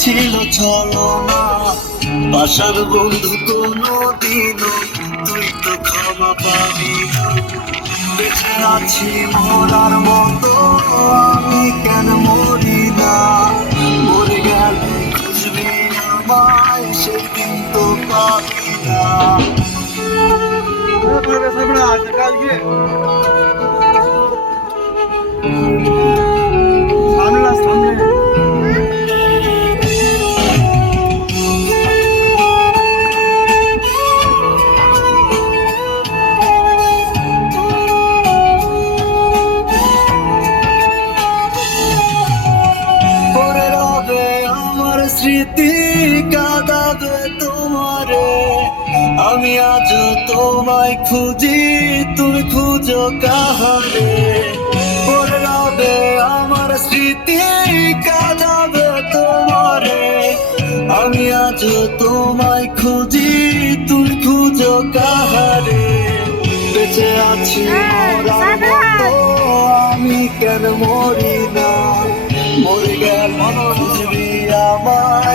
ছিল ছলনা, বাসার বন্ধু কোনদিনও তুই তো ক্ষমা পাবি না। বেঁচে আছি মরার মতো, আমি কেন মরি না? মরে গেলে খুঁজবি আমায়, সেদিন তো পাবি না। পরে রবে আমার স্মৃতি, কাঁদাবে তোমারে। আমি আজ তোমায় খুঁজি, তুমি খুঁজো কাহারে? পরে রবে আমার স্মৃতি, কাঁদাবে তোমারে। আমি আজ তোমায় খুঁজি, তুমি খুঁজো কাহারে? বেঁচে আছি মরার মতো, আমি কেন মরি না? মরে গেল খুঁজবি আমায়।